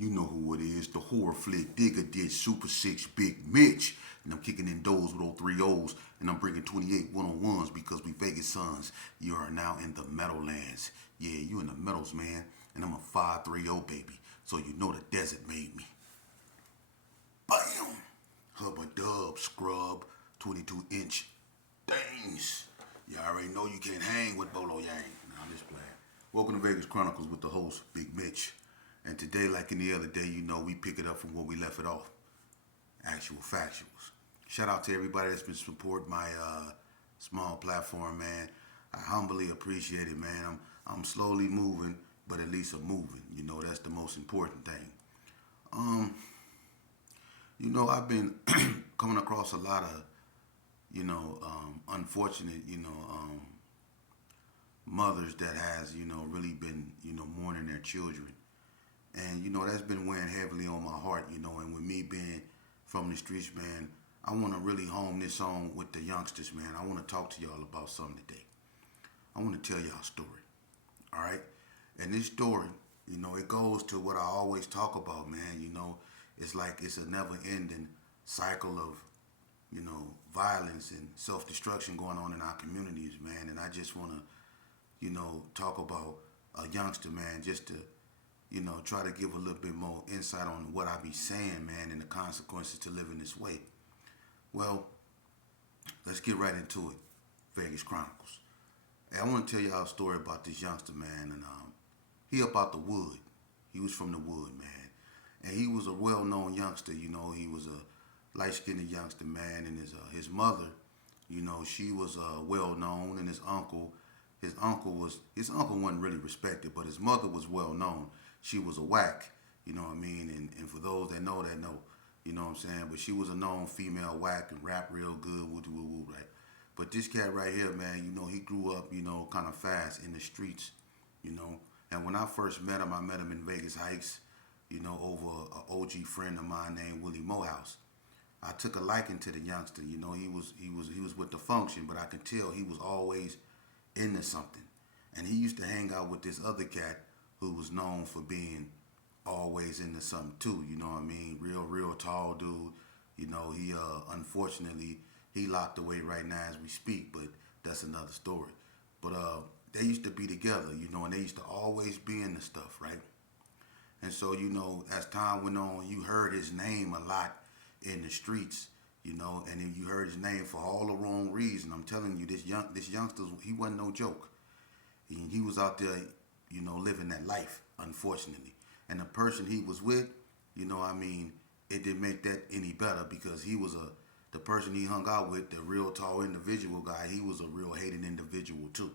You know who it is, the horror flick digger did Super 6 Big Mitch. And I'm kicking in doors with 3 O's. And I'm bringing 28 one-on-ones because we Vegas sons. You are now in the Meadowlands. Yeah, you in the Meadows, man. And I'm a 530 baby. So you know the desert made me. Bam! Hubba dub, scrub, 22-inch things. You already know you can't hang with Bolo Yang. Nah, I'm just playing. Welcome to Vegas Chronicles with the host, Big Mitch. And today, like any other day, you know, we pick it up from where we left it off. Actual factuals. Shout out to everybody that's been supporting my small platform, man. I humbly appreciate it, man. I'm slowly moving, but at least I'm moving. You know, that's the most important thing. You know, I've been coming across a lot of, unfortunate, mothers that has, really been, mourning their children. And, that's been weighing heavily on my heart, and with me being from the streets, man, I want to really hone this on with the youngsters, man. I want to talk to y'all about something today. I want to tell y'all a story, all right? And this story, it goes to what I always talk about, man. It's like it's a never-ending cycle of, violence and self-destruction going on in our communities, man. And I just want to, talk about a youngster, man, just to, try to give a little bit more insight on what I be saying, man, and the consequences to living this way. Well, let's get right into it. Vegas Chronicles. Hey, I want to tell y'all a story about this youngster, man, and he up out the wood. He was from the wood, man. And he was a well-known youngster, he was a light-skinned youngster, man, and his mother, she was well-known, and his uncle wasn't really respected, but his mother was well-known. She was a whack, you know what I mean? And for those that know, you know what I'm saying? But she was a known female whack and rap real good, woo-woo, right? But this cat right here, man, he grew up, kind of fast in the streets, And when I first met him, I met him in Vegas Heights, over an OG friend of mine named Willie Morehouse. I took a liking to the youngster, he was with the function, but I could tell he was always into something. And he used to hang out with this other cat who was known for being always into something too, you know what I mean? Real tall dude. He unfortunately he locked away right now as we speak, but that's another story. But they used to be together, and they used to always be into stuff, right? And so, as time went on, you heard his name a lot in the streets, and then you heard his name for all the wrong reasons. I'm telling you, this youngster, he wasn't no joke. He was out there, living that life, unfortunately. And the person he was with, it didn't make that any better because the person he hung out with, the real tall individual guy, he was a real hating individual too.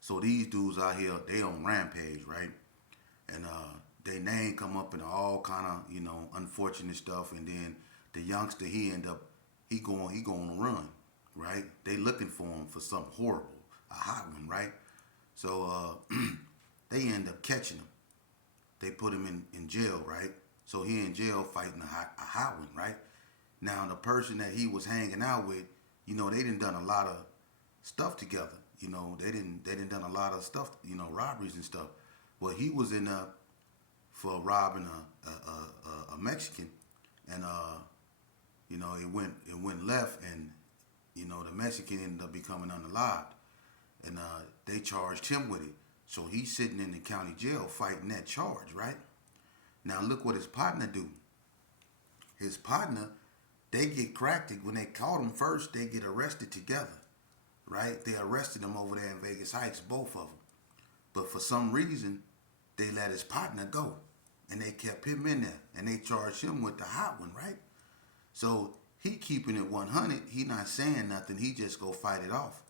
So these dudes out here, they on rampage, right? And their name come up in all kind of, unfortunate stuff. And then the youngster, he going to run, right? They looking for him for something horrible, a hot one, right? So they end up catching him. They put him in jail, right? So he in jail fighting a hot one, right? Now the person that he was hanging out with, they done a lot of stuff together. They didn't done a lot of stuff, robberies and stuff. Well, he was in for robbing a Mexican, and it went left, and the Mexican ended up becoming unalived, and they charged him with it. So he's sitting in the county jail fighting that charge, right? Now look what his partner do. His partner, they get cracked. When they caught him first, they get arrested together, right? They arrested him over there in Vegas Heights, both of them. But for some reason, they let his partner go, and they kept him in there, and they charged him with the hot one, right? So he keeping it 100. He not saying nothing. He just go fight it off.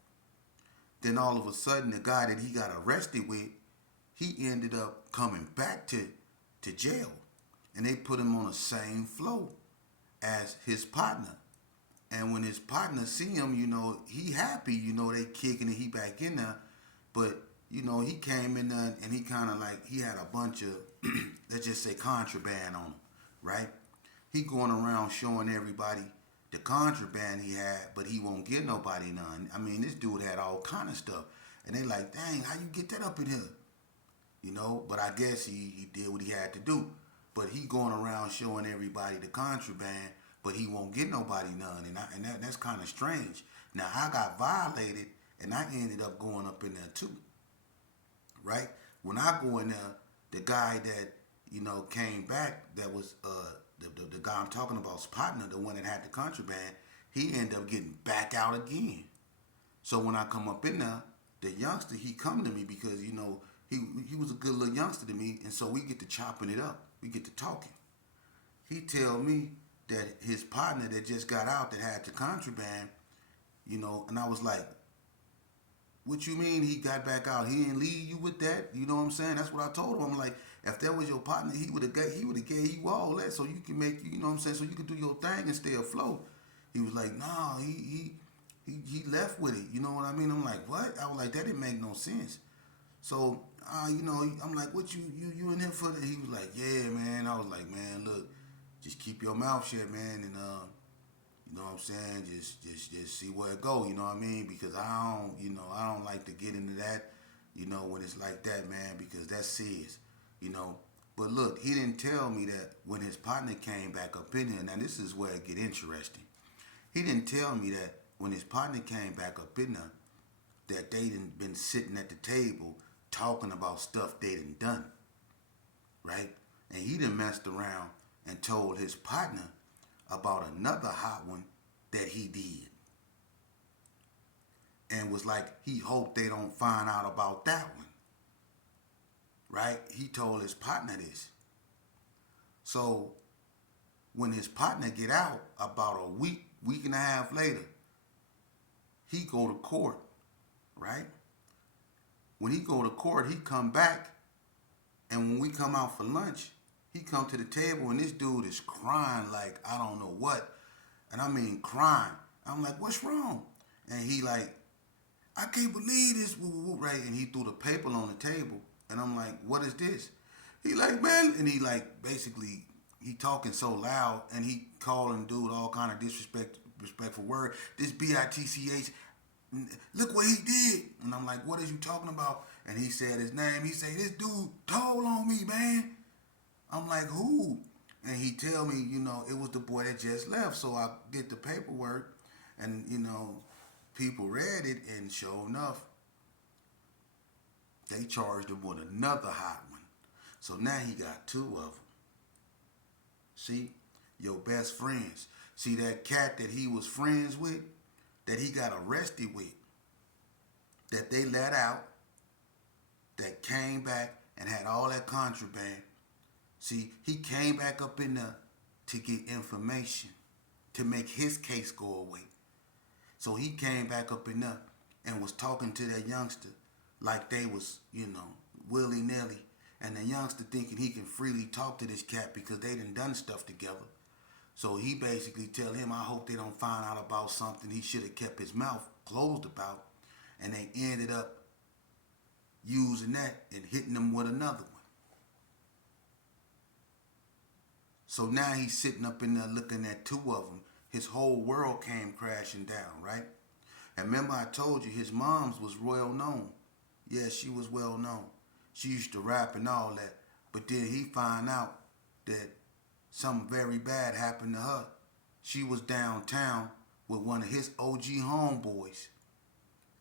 Then all of a sudden, the guy that he got arrested with, he ended up coming back to jail, and they put him on the same floor as his partner. And when his partner see him, he happy, they kicking it, he back in there. But, he came in there and he kind of like, he had a bunch of, let's just say contraband on him, right? He going around showing everybody the contraband he had, but he won't get nobody none. I mean, this dude had all kind of stuff. And they like, dang, how you get that up in here? But I guess he did what he had to do. but he going around showing everybody the contraband, but he won't get nobody none, and that's kind of strange. Now I got violated, and I ended up going up in there too, right? When I go in there, the guy that came back, that was the guy I'm talking about's partner, the one that had the contraband, he ended up getting back out again. So when I come up in there, the youngster, he come to me because he was a good little youngster to me, and so we get to chopping it up, we get to talking. He tell me that his partner that just got out that had the contraband, and I was like, what you mean he got back out? He didn't leave you with that? You know what I'm saying? That's what I told him. I'm like, if that was your partner, he would have gave you all that so you can make, you know what I'm saying, so you can do your thing and stay afloat. He was like, nah, he left with it. You know what I mean? I'm like, what? I was like, that didn't make no sense. So, I'm like, what you in here for? He was like, yeah, man. I was like, man, look, just keep your mouth shut, man, and you know what I'm saying? Just see where it go. You know what I mean? Because I don't like to get into that. When it's like that, man, because that's serious. But look, he didn't tell me that when his partner came back up in there. Now this is where it get interesting. He didn't tell me that when his partner came back up in there, that they done been sitting at the table talking about stuff they done, right? And he done messed around and told his partner about another hot one that he did. And was like, he hoped they don't find out about that one. Right? He told his partner this. So when his partner get out about a week and a half later, he go to court, right? When he go to court, he come back, and when we come out for lunch, he come to the table, and this dude is crying like I don't know what. And I mean crying. I'm like, what's wrong? And he like, I can't believe this, right? And he threw the paper on the table. And I'm like, what is this? He like, man, and he like, basically, he talking so loud, and he calling dude all kind of disrespectful word. This bitch, look what he did. And I'm like, what is you talking about? And he said his name. He said, this dude told on me, man. I'm like, who? And he tell me, it was the boy that just left. So I get the paperwork, and, people read it, and sure enough, they charged him with another hot one. So now he got two of them. See? Your best friends. See that cat that he was friends with, that he got arrested with, that they let out, that came back and had all that contraband. See, he came back up in there to get information, to make his case go away. So he came back up in there and was talking to that youngster like they was, willy-nilly. And the youngster thinking he can freely talk to this cat because they done stuff together. So he basically tell him, I hope they don't find out about something he should have kept his mouth closed about. And they ended up using that and hitting him with another one. So now he's sitting up in there looking at two of them. His whole world came crashing down, right? And remember I told you his mom's was well known. Yeah, she was well known. She used to rap and all that. But then he found out that something very bad happened to her. She was downtown with one of his OG homeboys.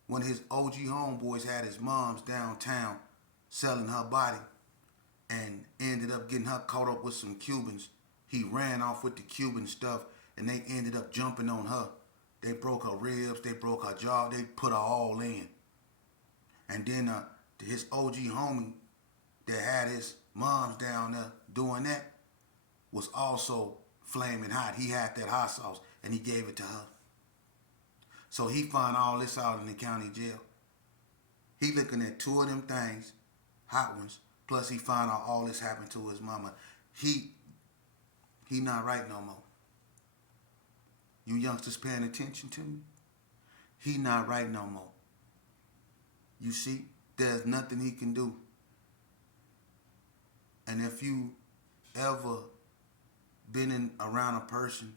One of his OG homeboys had his mom's downtown selling her body and ended up getting her caught up with some Cubans. He ran off with the Cuban stuff, and they ended up jumping on her. They broke her ribs, they broke her jaw, they put her all in. And then his OG homie that had his moms down there doing that was also flaming hot. He had that hot sauce, and he gave it to her. So he found all this out in the county jail. He looking at two of them things, hot ones, plus he found out all this happened to his mama. He not right no more. You youngsters paying attention to me? He not right no more. You see, there's nothing he can do. And if you ever been around a person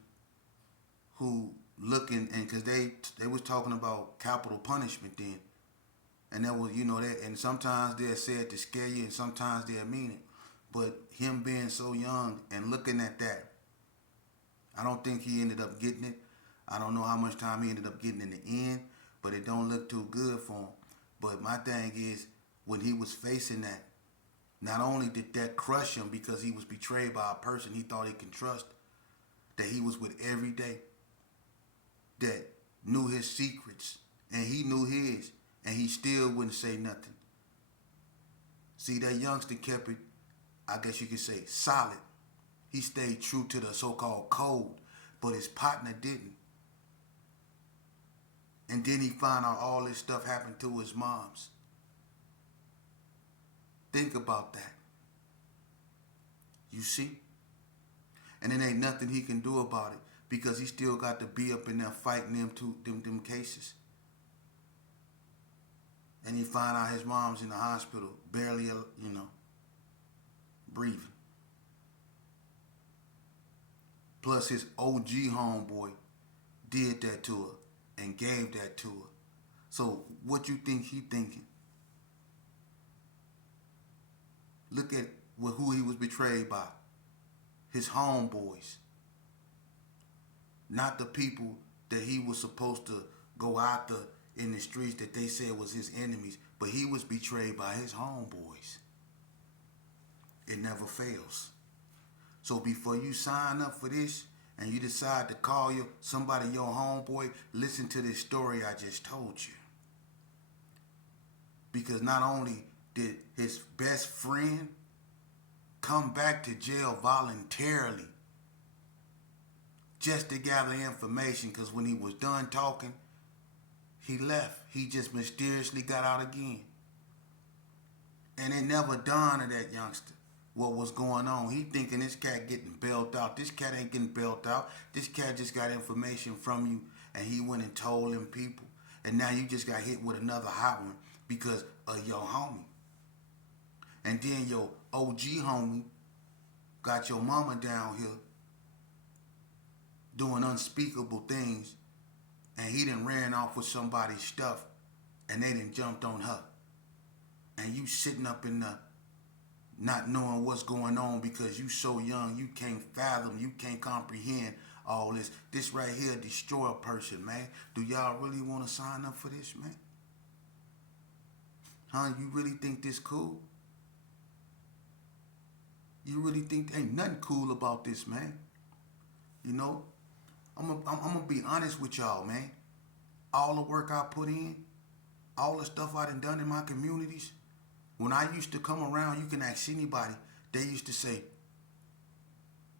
who looking, and because they was talking about capital punishment then, and that was, that, and sometimes they'll say it to scare you, and sometimes they'll mean it. But him being so young and looking at that, I don't think he ended up getting it. I don't know how much time he ended up getting in the end, but it don't look too good for him. But my thing is, when he was facing that, not only did that crush him because he was betrayed by a person he thought he could trust, that he was with every day, that knew his secrets, and he knew his, and he still wouldn't say nothing. See, that youngster kept it, I guess you could say, solid. He stayed true to the so-called code, but his partner didn't. And then he found out all this stuff happened to his moms. Think about that. You see? And it ain't nothing he can do about it because he still got to be up in there fighting them cases. And he found out his mom's in the hospital, barely, breathing. Plus his OG homeboy did that to her and gave that to her. So what you think he thinking? Look at who he was betrayed by. His homeboys. Not the people that he was supposed to go after in the streets that they said was his enemies, but he was betrayed by his homeboys. It never fails. So before you sign up for this and you decide to call somebody your homeboy, listen to this story I just told you. Because not only did his best friend come back to jail voluntarily just to gather information, because when he was done talking, he left. He just mysteriously got out again. And it never dawned on that youngster what was going on. He thinking this cat getting bailed out. This cat ain't getting bailed out. This cat just got information from you and he went and told them people. And now you just got hit with another hot one because of your homie. And then your OG homie got your mama down here doing unspeakable things, and he done ran off with somebody's stuff and they done jumped on her. And you sitting up in the not knowing what's going on because you so young, you can't fathom, you can't comprehend all this. This right here destroy a person, man. Do y'all really want to sign up for this, man? Huh? You really think this cool? You really think ain't nothing cool about this, man? You know? I'm gonna be honest with y'all, man. All the work I put in, all the stuff I done in my communities, when I used to come around, you can ask anybody, they used to say,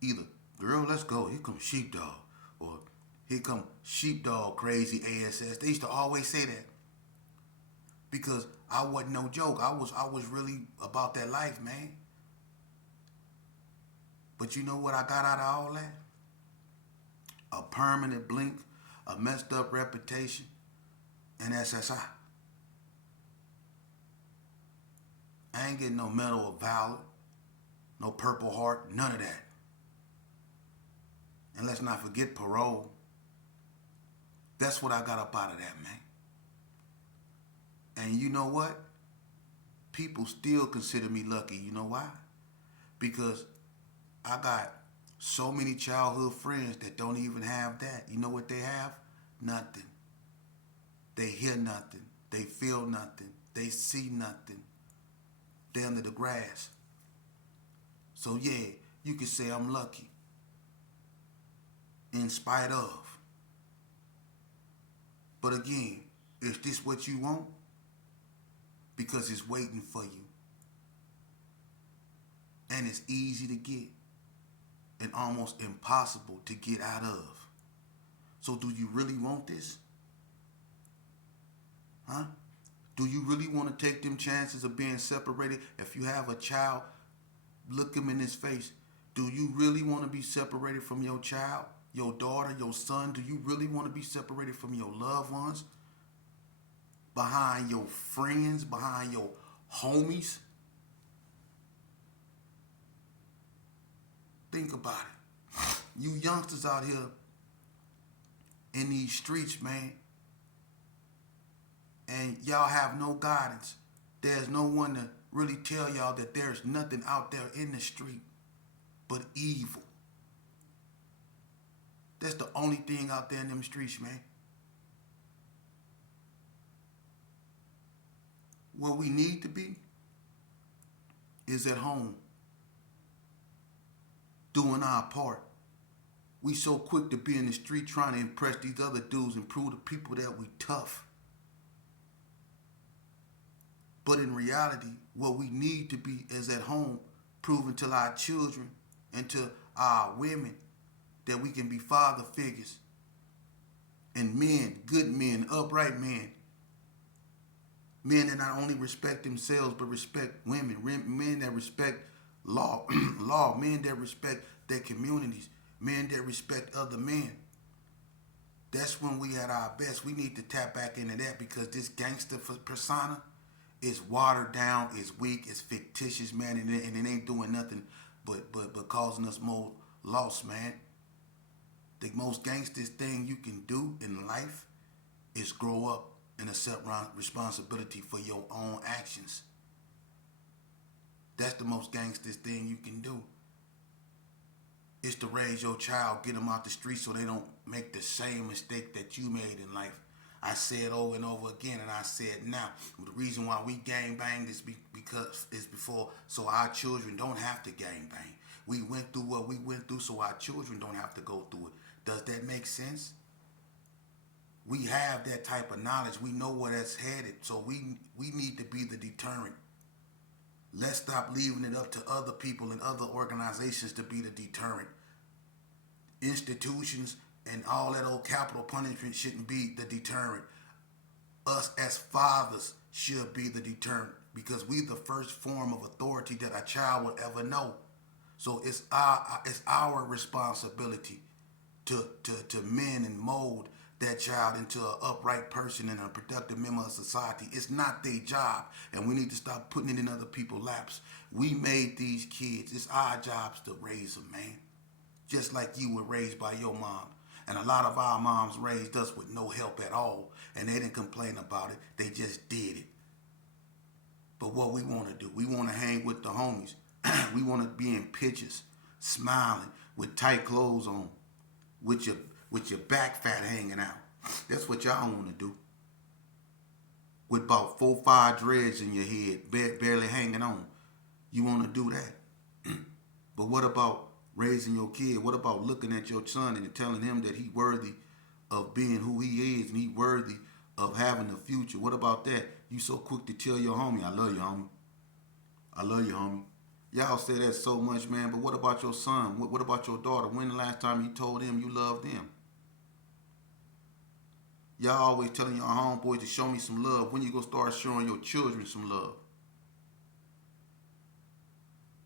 either, girl, let's go, here comes Sheepdog, or here come Sheepdog Crazy ASS. They used to always say that. Because I wasn't no joke. I was really about that life, man. But you know what I got out of all that? A permanent blink, a messed up reputation, and SSI. I ain't getting no Medal of Valor, no Purple Heart, none of that. And let's not forget parole. That's what I got up out of that, man. And you know what? People still consider me lucky. You know why? Because I got so many childhood friends that don't even have that. You know what they have? Nothing. They hear nothing. They feel nothing. They see nothing. They're under the grass. So yeah, you can say I'm lucky. In spite of. But again, is this what you want? Because it's waiting for you. And it's easy to get. And almost impossible to get out of. So do you really want this? Huh? Do you really want to take them chances of being separated? If you have a child, look him in his face. Do you really want to be separated from your child, your daughter, your son? Do you really want to be separated from your loved ones? Behind your friends, behind your homies? Think about it. You youngsters out here in these streets, man, and y'all have no guidance. There's no one to really tell y'all that there's nothing out there in the street but evil. That's the only thing out there in them streets, man. Where we need to be is at home, doing our part. We so quick to be in the street trying to impress these other dudes and prove to people that we tough. But in reality, what we need to be is at home, proving to our children and to our women that we can be father figures and men, good men, upright men. Men that not only respect themselves but respect women. Men that respect law, men that respect their communities, men that respect other men. That's when we at our best. We need to tap back into that because this gangster persona is watered down, is weak, is fictitious, man, and it ain't doing nothing but causing us more loss, man. The most gangsters thing you can do in life is grow up and accept responsibility for your own actions. That's the most gangsters thing you can do. Is to raise your child, get them out the street so they don't make the same mistake that you made in life. I said over and over again, and I said now, the reason why we gang bang is because it's before, so our children don't have to gang bang. We went through what we went through, so our children don't have to go through it. Does that make sense? We have that type of knowledge. We know where that's headed, so we need to be the deterrent. Let's stop leaving it up to other people and other organizations to be the deterrent. Institutions and all that old capital punishment shouldn't be the deterrent. Us as fathers should be the deterrent because we the first form of authority that a child will ever know. So it's our responsibility to mend and mold that child into an upright person and a productive member of society. It's not their job, and we need to stop putting it in other people's laps. We made these kids. It's our jobs to raise them, man. Just like you were raised by your mom. And a lot of our moms raised us with no help at all, and they didn't complain about it. They just did it. But what we want to do, we want to hang with the homies. We want to be in pictures, smiling, with tight clothes on, with your back fat hanging out. That's what y'all want to do. With about 4-5 dreads in your head, barely hanging on. You want to do that. But what about raising your kid? What about looking at your son and telling him that he's worthy of being who he is and he's worthy of having a future? What about that? You so quick to tell your homie, I love you, homie. I love you, homie. Y'all say that so much, man, but what about your son? What about your daughter? When the last time you told them you loved them? Y'all always telling your homeboys to show me some love. When you gonna start showing your children some love?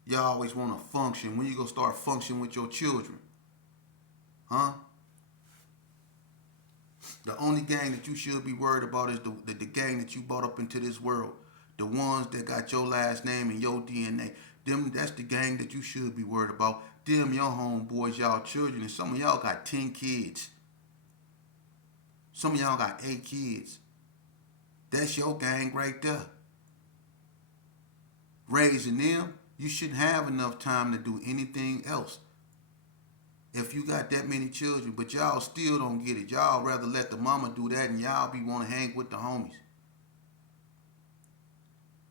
Y'all always want to function. When you gonna start functioning with your children? Huh? The only gang that you should be worried about is the gang that you brought up into this world. The ones that got your last name and your DNA. That's the gang that you should be worried about. Them your homeboys, y'all children, and some of y'all got 10 kids. Some of y'all got 8 kids. That's your gang right there. Raising them, you shouldn't have enough time to do anything else. If you got that many children, but y'all still don't get it. Y'all rather let the mama do that and y'all be want to hang with the homies.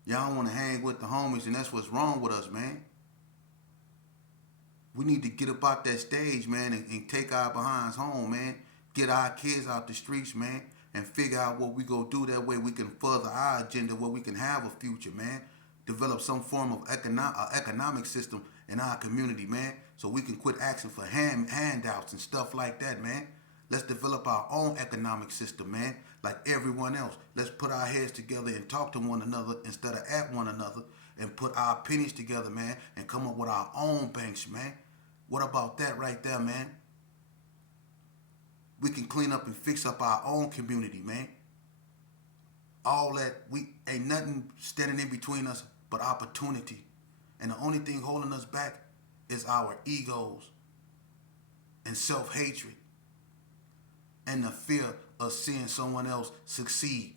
Y'all want to hang with the homies, and that's what's wrong with us, man. We need to get up out that stage, man, and take our behinds home, man. Get our kids out the streets, man, and figure out what we go do. That way we can further our agenda, where we can have a future, man. Develop some form of economic system in our community, man, so we can quit asking for handouts and stuff like that, man. Let's develop our own economic system, man, like everyone else. Let's put our heads together and talk to one another instead of at one another, and put our pennies together, man, and come up with our own banks, man. What about that right there, man? We can clean up and fix up our own community, man. All that, we ain't nothing standing in between us but opportunity. And the only thing holding us back is our egos and self-hatred and the fear of seeing someone else succeed.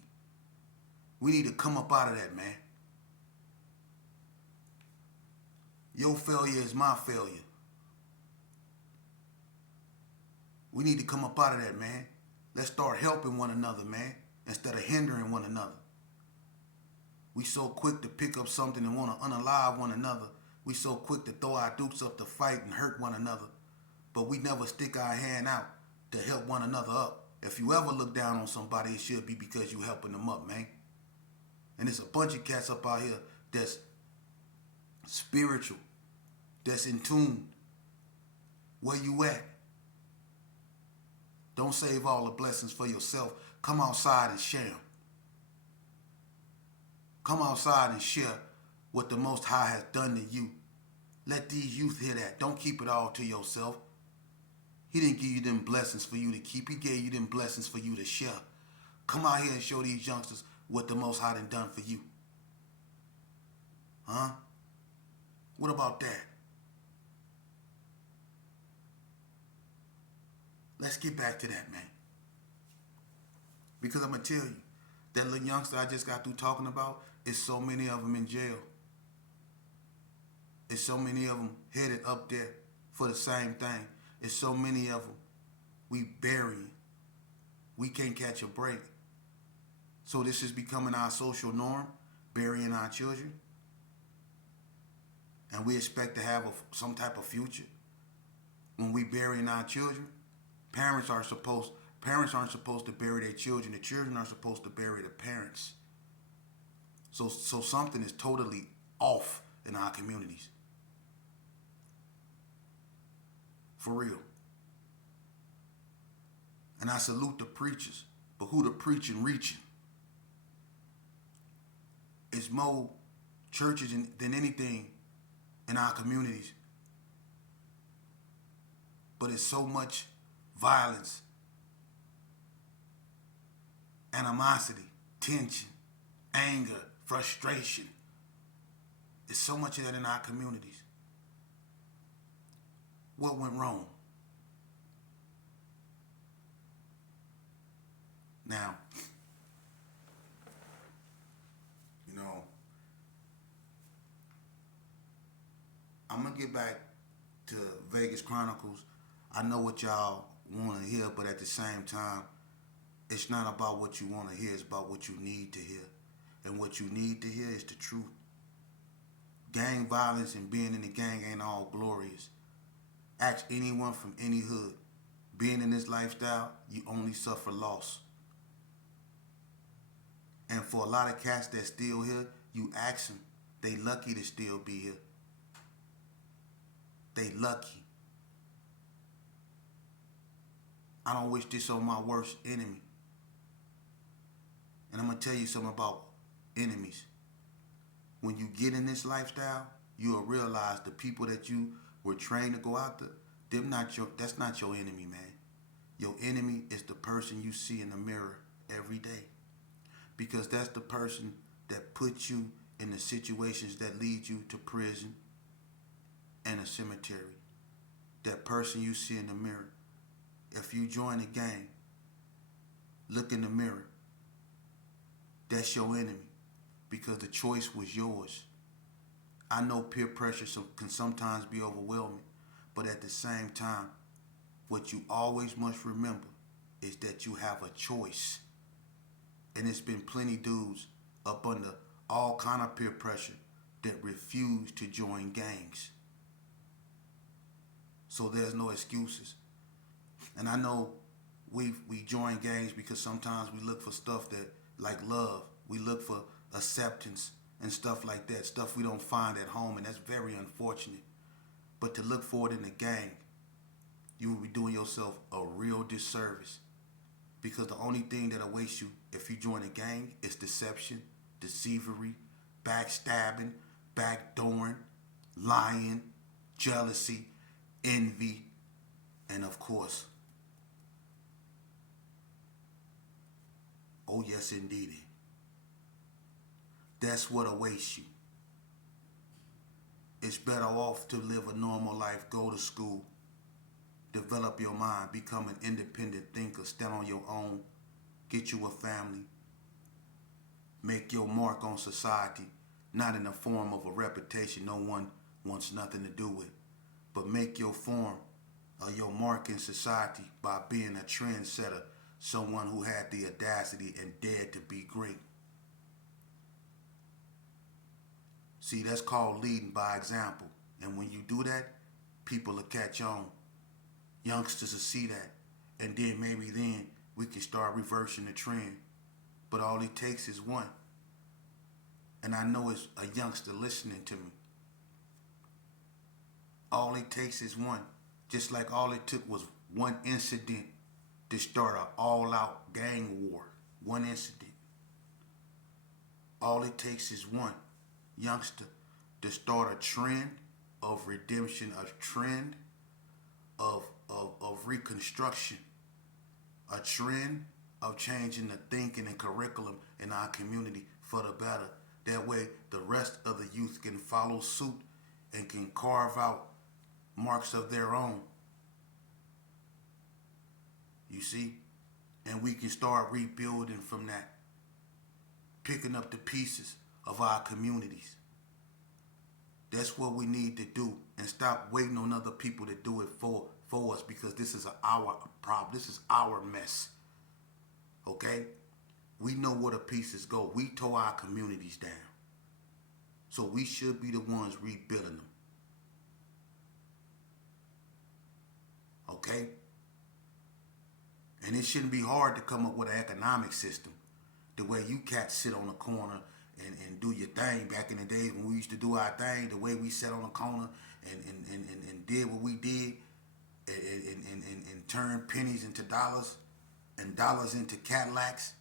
We need to come up out of that, man. Your failure is my failure. We need to come up out of that, man. Let's start helping one another, man, instead of hindering one another. We so quick to pick up something and want to unalive one another. We so quick to throw our dukes up to fight and hurt one another. But we never stick our hand out to help one another up. If you ever look down on somebody, it should be because you helping them up, man. And there's a bunch of cats up out here that's spiritual, that's in tune. Where you at? Don't save all the blessings for yourself. Come outside and share them. Come outside and share what the Most High has done to you. Let these youth hear that. Don't keep it all to yourself. He didn't give you them blessings for you to keep. He gave you them blessings for you to share. Come out here and show these youngsters what the Most High done for you. Huh? What about that? Let's get back to that, man. Because I'm going to tell you, that little youngster I just got through talking about, is so many of them in jail. It's so many of them headed up there for the same thing. It's so many of them we burying. We can't catch a break. So this is becoming our social norm, burying our children. And we expect to have some type of future. When we burying our children, parents aren't supposed to bury their children. The children are supposed to bury the parents. So something is totally off in our communities. For real. And I salute the preachers, but who the preaching reaching? It's more churches than anything in our communities. But it's so much violence, animosity, tension, anger, frustration. There's so much of that in our communities. What went wrong? Now, I'm going to get back to Vegas Chronicles. I know what y'all want to hear, but at the same time, it's not about what you want to hear. It's about what you need to hear. And what you need to hear is the truth. Gang violence and being in the gang ain't all glorious. Ask anyone from any hood. Being in this lifestyle, you only suffer loss. And for a lot of cats that's still here, you ask them, they lucky to still be here. They lucky. I don't wish this on my worst enemy. And I'm going to tell you something about enemies. When you get in this lifestyle, you'll realize the people that you were trained to go after, that's not your enemy, man. Your enemy is the person you see in the mirror every day. Because that's the person that puts you in the situations that lead you to prison and a cemetery. That person you see in the mirror. If you join a gang, look in the mirror. That's your enemy. Because the choice was yours. I know peer pressure can sometimes be overwhelming. But at the same time, what you always must remember is that you have a choice. And it's been plenty dudes up under all kind of peer pressure that refuse to join gangs. So there's no excuses. And I know we join gangs because sometimes we look for stuff that, like love, we look for acceptance and stuff like that, stuff we don't find at home, and that's very unfortunate. But to look for it in a gang, you will be doing yourself a real disservice. Because the only thing that awaits you if you join a gang is deception, deceivery, backstabbing, backdooring, lying, jealousy, envy, and of course, oh yes indeed, that's what awaits you. It's better off to live a normal life, go to school, develop your mind, become an independent thinker, stand on your own, get you a family, make your mark on society, not in the form of a reputation no one wants nothing to do with. But make your form or your mark in society by being a trendsetter, someone who had the audacity and dared to be great. See, that's called leading by example. And when you do that, people will catch on. Youngsters will see that. And then maybe then we can start reversing the trend. But all it takes is one. And I know it's a youngster listening to me. All it takes is one. Just like all it took was one incident to start an all-out gang war. One incident. All it takes is one youngster to start a trend of redemption, a trend of reconstruction, a trend of changing the thinking and curriculum in our community for the better. That way the rest of the youth can follow suit and can carve out marks of their own. You see? And we can start rebuilding from that. Picking up the pieces of our communities. That's what we need to do, and stop waiting on other people to do it for us, because this is our problem. This is our mess. Okay? We know where the pieces go. We tore our communities down. So we should be the ones rebuilding them. Okay? And it shouldn't be hard to come up with an economic system the way you cats sit on the corner and do your thing. Back in the days when we used to do our thing, the way we sat on the corner and did what we did and turned pennies into dollars and dollars into Cadillacs